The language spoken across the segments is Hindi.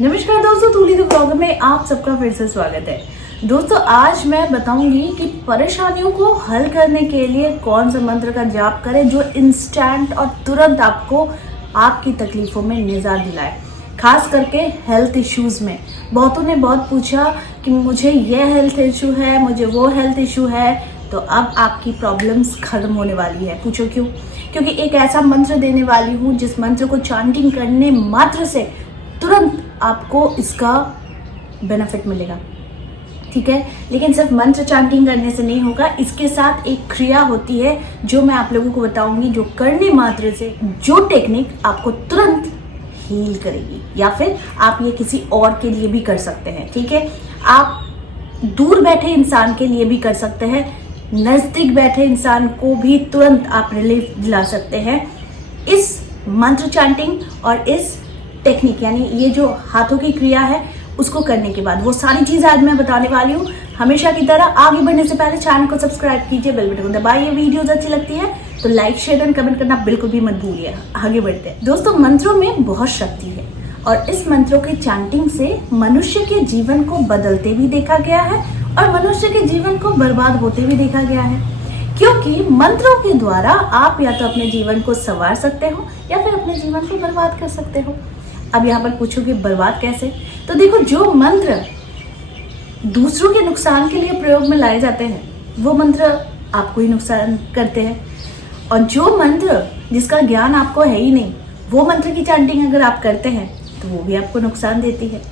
नमस्कार दोस्तों, तूली द व्लॉगर में आप सबका फिर से स्वागत है। दोस्तों आज मैं बताऊंगी कि परेशानियों को हल करने के लिए कौन सा मंत्र का जाप करें जो इंस्टेंट और तुरंत आपको आपकी तकलीफों में निजात दिलाए। खास करके हेल्थ इश्यूज में बहुतों ने बहुत पूछा कि मुझे ये हेल्थ इशू है, मुझे वो हेल्थ इशू है, तो अब आपकी प्रॉब्लम्स खत्म होने वाली है। पूछो क्यों? क्योंकि एक ऐसा मंत्र देने वाली हूँ जिस मंत्र को चांटिंग करने मात्र से तुरंत आपको इसका बेनिफिट मिलेगा। ठीक है, लेकिन सिर्फ मंत्र चांटिंग करने से नहीं होगा, इसके साथ एक क्रिया होती है जो मैं आप लोगों को बताऊंगी, जो करने मात्र से जो टेक्निक आपको तुरंत हील करेगी। या फिर आप ये किसी और के लिए भी कर सकते हैं। ठीक है, आप दूर बैठे इंसान के लिए भी कर सकते हैं, नजदीक बैठे इंसान को भी तुरंत आप रिलीफ दिला सकते हैं इस मंत्र चैंटिंग और इस टेक्निक, यानी ये जो हाथों की क्रिया है उसको करने के बाद। वो सारी चीजें आज मैं बताने वाली हूँ। हमेशा की तरह आगे बढ़ने से पहले चैनल को सब्सक्राइब कीजिए, बेल बटन को दबाइए। वीडियोस अच्छी लगती है तो लाइक, शेयर एंड कमेंट करना बिल्कुल भी मत भूलिए। आगे बढ़ते हैं दोस्तों। मंत्रों में बहुत शक्ति है और इस मंत्रों की चैंटिंग से मनुष्य के जीवन को बदलते भी देखा गया है और मनुष्य के जीवन को बर्बाद होते भी देखा गया है। क्योंकि मंत्रों के द्वारा आप या तो अपने जीवन को संवार सकते हो या फिर अपने जीवन को बर्बाद कर सकते हो। अब यहाँ पर पूछोगे बर्बाद कैसे? तो देखो, जो मंत्र दूसरों के नुकसान के लिए प्रयोग में लाए जाते हैं वो मंत्र आपको ही नुकसान करते हैं, और जो मंत्र जिसका ज्ञान आपको है ही नहीं वो मंत्र की चैंटिंग अगर आप करते हैं तो वो भी आपको नुकसान देती है।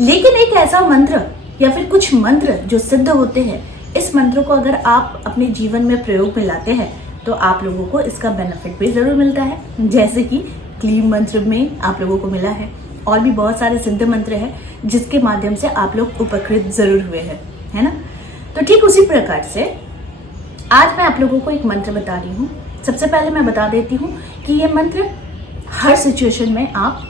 लेकिन एक ऐसा मंत्र या फिर कुछ मंत्र जो सिद्ध होते हैं, इस मंत्र को अगर आप अपने जीवन में प्रयोग में लाते हैं तो आप लोगों को इसका बेनिफिट भी जरूर मिलता है, जैसे कि क्लीम मंत्र में आप लोगों को मिला है। और भी बहुत सारे सिद्ध मंत्र हैं जिसके माध्यम से आप लोग उपकृत जरूर हुए हैं, है ना? तो ठीक उसी प्रकार से आज मैं आप लोगों को एक मंत्र बता रही हूँ। सबसे पहले मैं बता देती हूँ कि ये मंत्र हर सिचुएशन में आप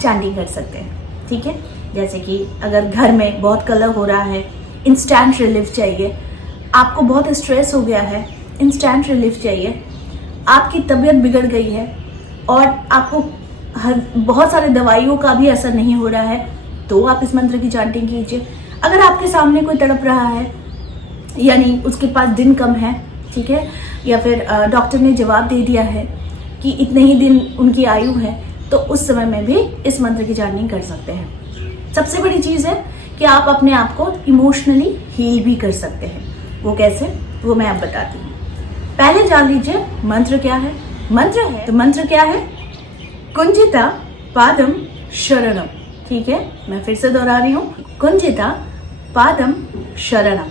चैंटिंग कर सकते हैं। ठीक है, जैसे कि अगर घर में बहुत कलह हो रहा है, इंस्टेंट रिलीफ चाहिए, आपको बहुत स्ट्रेस हो गया है, इंस्टेंट रिलीफ चाहिए, आपकी तबीयत बिगड़ गई है और आपको बहुत सारे दवाइयों का भी असर नहीं हो रहा है, तो आप इस मंत्र की चैंटिंग कीजिए। अगर आपके सामने कोई तड़प रहा है, यानी उसके पास दिन कम है, ठीक है, या फिर डॉक्टर ने जवाब दे दिया है कि इतने ही दिन उनकी आयु है, तो उस समय में भी इस मंत्र की चैंटिंग कर सकते हैं। सबसे बड़ी चीज़ है कि आप अपने आप को इमोशनली हील भी कर सकते हैं। वो कैसे, वो मैं आप बताती हूँ। पहले जान लीजिए मंत्र क्या है। मंत्र है तो मंत्र क्या है? कुंजिता पादम शरणम। ठीक है, मैं फिर से दोहरा रही हूँ, कुंजिता पादम शरणम।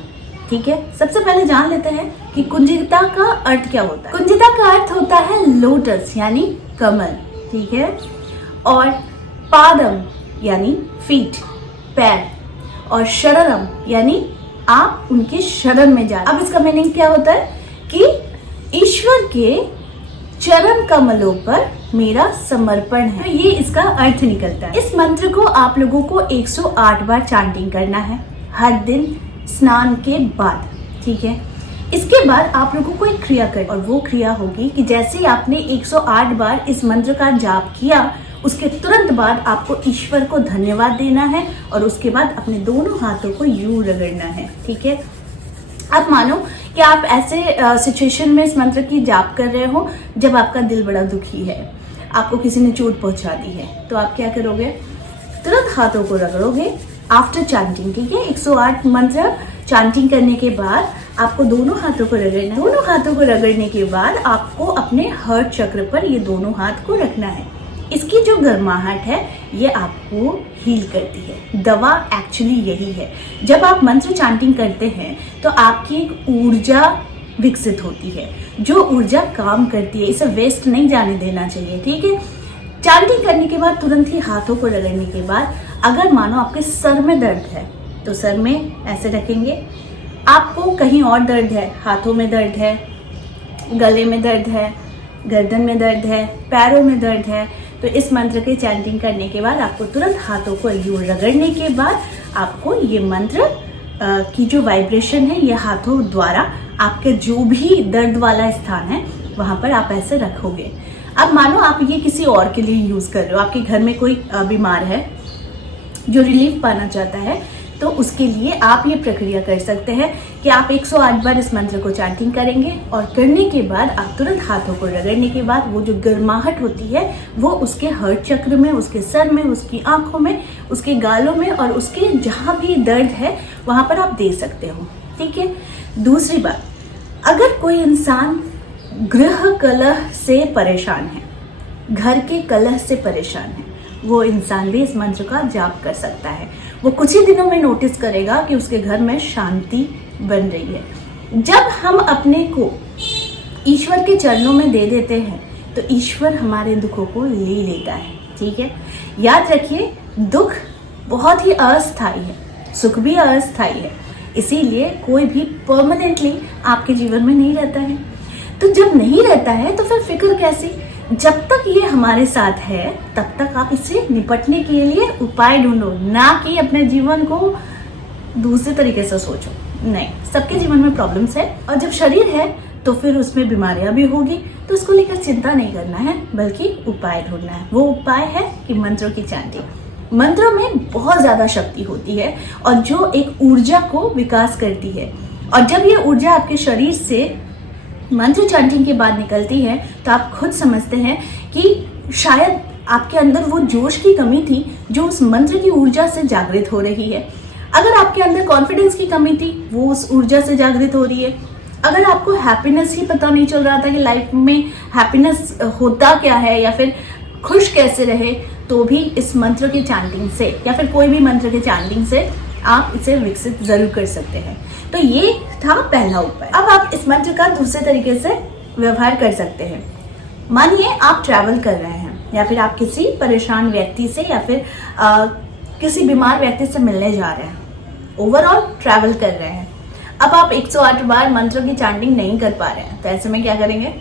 ठीक है, सबसे पहले जान लेते हैं कि कुंजिता का अर्थ क्या होता है। कुंजिता का अर्थ होता है लोटस यानी कमल। ठीक है, और पादम यानी फीट, पैर, और शरणम यानी आप उनके शरण में जाए। अब इसका मीनिंग क्या होता है कि ईश्वर के चरण कमलों पर मेरा समर्पण है। तो ये इसका अर्थ निकलता है। इस मंत्र को आप लोगों को 108 बार चैंटिंग करना है हर दिन स्नान के बाद। ठीक है, इसके बाद आप लोगों को एक क्रिया करनी, और वो क्रिया होगी कि जैसे ही आपने 108 बार इस मंत्र का जाप किया, उसके तुरंत बाद आपको ईश्वर को धन्यवाद देना है और उसके बाद अपने दोनों हाथों को यूं रगड़ना है। ठीक है, अब मानो कि आप ऐसे सिचुएशन में इस मंत्र की जाप कर रहे हो जब आपका दिल बड़ा दुखी है, आपको किसी ने चोट पहुंचा दी है, तो आप क्या करोगे? तुरंत हाथों को रगड़ोगे आफ्टर चैंटिंग। ठीक है, 108 मंत्र चैंटिंग करने के बाद आपको दोनों हाथों को रगड़ना है। दोनों हाथों को रगड़ने के बाद आपको अपने हार्ट चक्र पर ये दोनों हाथ को रखना है। इसकी जो गर्माहट है ये आपको हील करती है। दवा एक्चुअली यही है। जब आप मंत्र चैंटिंग करते हैं तो आपकी एक ऊर्जा विकसित होती है, जो ऊर्जा काम करती है, इसे वेस्ट नहीं जाने देना चाहिए। ठीक है, चैंटिंग करने के बाद तुरंत ही हाथों को रगड़ने के बाद अगर मानो आपके सर में दर्द है तो सर में ऐसे रखेंगे। आपको कहीं और दर्द है, हाथों में दर्द है, गले में दर्द है, गर्दन में दर्द है, पैरों में दर्द है, तो इस मंत्र के चैंटिंग करने के बाद आपको तुरंत हाथों को यूं रगड़ने के बाद आपको ये मंत्र की जो वाइब्रेशन है ये हाथों द्वारा आपके जो भी दर्द वाला स्थान है वहाँ पर आप ऐसे रखोगे। अब मानो आप ये किसी और के लिए यूज कर रहे हो, आपके घर में कोई बीमार है जो रिलीफ पाना चाहता है, तो उसके लिए आप ये प्रक्रिया कर सकते हैं कि आप 108 बार इस मंत्र को चैंटिंग करेंगे और करने के बाद आप तुरंत हाथों को रगड़ने के बाद वो जो गर्माहट होती है वो उसके हर्ट चक्र में, उसके सर में, उसकी आंखों में, उसके गालों में और उसके जहाँ भी दर्द है वहाँ पर आप दे सकते हो। ठीक है। दूसरी बात, अगर कोई इंसान गृह कलह से परेशान है, घर के कलह से परेशान है, वो इंसान भी इस मंत्र का जाप कर सकता है। वो कुछ ही दिनों में नोटिस करेगा कि उसके घर में शांति बन रही है। जब हम अपने को ईश्वर के चरणों में दे देते हैं तो ईश्वर हमारे दुखों को ले लेता है। ठीक है। याद रखिए, दुख बहुत ही अस्थायी है, सुख भी अस्थायी है, इसीलिए कोई भी परमानेंटली आपके जीवन में नहीं रहता है। तो जब नहीं रहता है तो फिर फिक्र कैसी? जब तक ये हमारे साथ है तब तक आप इससे निपटने के लिए उपाय ढूंढो, ना कि अपने जीवन को दूसरे तरीके से सोचो। नहीं, सबके जीवन में प्रॉब्लम्स है और जब शरीर है तो फिर उसमें बीमारियां भी होगी, तो उसको लेकर चिंता नहीं करना है, बल्कि उपाय ढूंढना है। वो उपाय है कि मंत्रों की चैंटिंग। मंत्रों में बहुत ज्यादा शक्ति होती है और जो एक ऊर्जा को विकास करती है, और जब ये ऊर्जा आपके शरीर से मंत्र चैंटिंग के बाद निकलती है तो आप खुद समझते हैं कि शायद आपके अंदर वो जोश की कमी थी जो उस मंत्र की ऊर्जा से जागृत हो रही है। अगर आपके अंदर कॉन्फिडेंस की कमी थी, वो उस ऊर्जा से जागृत हो रही है। अगर आपको हैप्पीनेस ही पता नहीं चल रहा था कि लाइफ में हैप्पीनेस होता क्या है या फिर खुश कैसे रहे, तो भी इस मंत्र की चैंटिंग से या फिर कोई भी मंत्र के चैंटिंग से आप इसे विकसित जरूर कर सकते हैं। तो ये था पहला उपाय। अब आप इस मंत्र का दूसरे तरीके से व्यवहार कर सकते हैं। मानिए आप ट्रैवल कर रहे हैं या फिर आप किसी परेशान व्यक्ति से या फिर किसी बीमार व्यक्ति से मिलने जा रहे हैं, ओवरऑल ट्रैवल कर रहे हैं। अब आप 108 बार मंत्र की चैंटिंग नहीं कर पा रहे हैं, तो ऐसे में क्या करेंगे?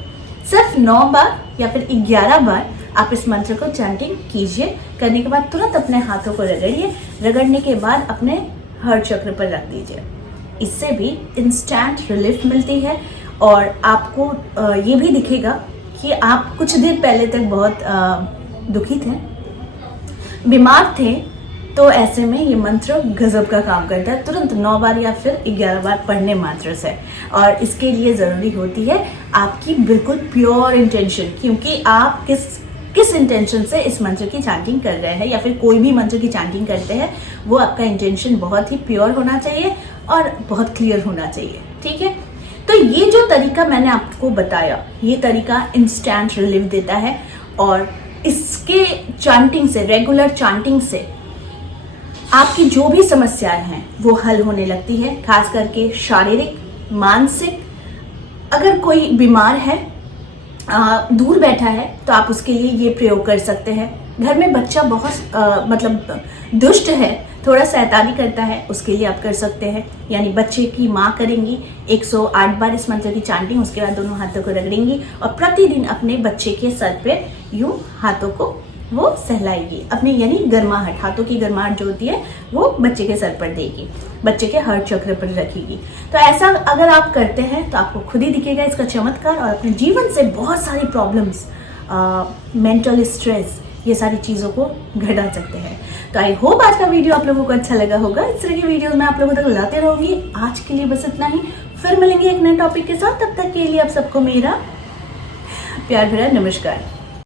सिर्फ 9 बार या फिर 11 बार आप इस मंत्र को चैंटिंग कीजिए। करने के बाद तुरंत अपने हाथों को रगड़िए, रगड़ने के बाद अपने हर्ट चक्र पर रख दीजिए। इससे भी इंस्टेंट रिलीफ मिलती है और आपको ये भी दिखेगा कि आप कुछ देर पहले तक बहुत दुखी थे, बीमार थे, तो ऐसे में ये मंत्र गजब का काम करता है। तुरंत 9 बार या फिर 11 बार पढ़ने मात्र से। और इसके लिए ज़रूरी होती है आपकी बिल्कुल प्योर इंटेंशन, क्योंकि आप किस इंटेंशन से इस मंत्र की चैंटिंग कर रहे हैं या फिर कोई भी मंत्र की चैंटिंग करते हैं, वो आपका इंटेंशन बहुत ही प्योर होना चाहिए और बहुत क्लियर होना चाहिए। ठीक है। तो ये जो तरीका मैंने आपको बताया, ये तरीका इंस्टेंट रिलीफ देता है और इसके चैंटिंग से, रेगुलर चैंटिंग से आपकी जो भी समस्याएं हैं वो हल होने लगती है, खास करके शारीरिक, मानसिक। अगर कोई बीमार है, दूर बैठा है, तो आप उसके लिए ये प्रयोग कर सकते हैं। घर में बच्चा बहुत मतलब दुष्ट है, थोड़ा शैतानी करता है, उसके लिए आप कर सकते हैं। यानी बच्चे की माँ करेंगी 108 बार इस मंत्र की चैंटिंग, उसके बाद दोनों हाथों को रगड़ेंगी और प्रतिदिन अपने बच्चे के सर पे यूं हाथों को वो सहलाएगी, अपने यानी गर्माहट, हाथों की गर्माहट जो होती है वो बच्चे के सर पर देगी, बच्चे के हर्ट चक्र पर रखेगी। तो ऐसा अगर आप करते हैं तो आपको खुद ही दिखेगा इसका चमत्कार और अपने जीवन से बहुत सारी प्रॉब्लम्स, मेंटल स्ट्रेस, ये सारी चीज़ों को घटा सकते हैं। तो आई होप आज का वीडियो आप लोगों को अच्छा लगा होगा। इस तरह की वीडियो मैं आप लोगों तक लाते रहूंगी। आज के लिए बस इतना ही, फिर मिलेंगे एक नए टॉपिक के साथ। तब तक के लिए आप सबको मेरा प्यार भरा नमस्कार।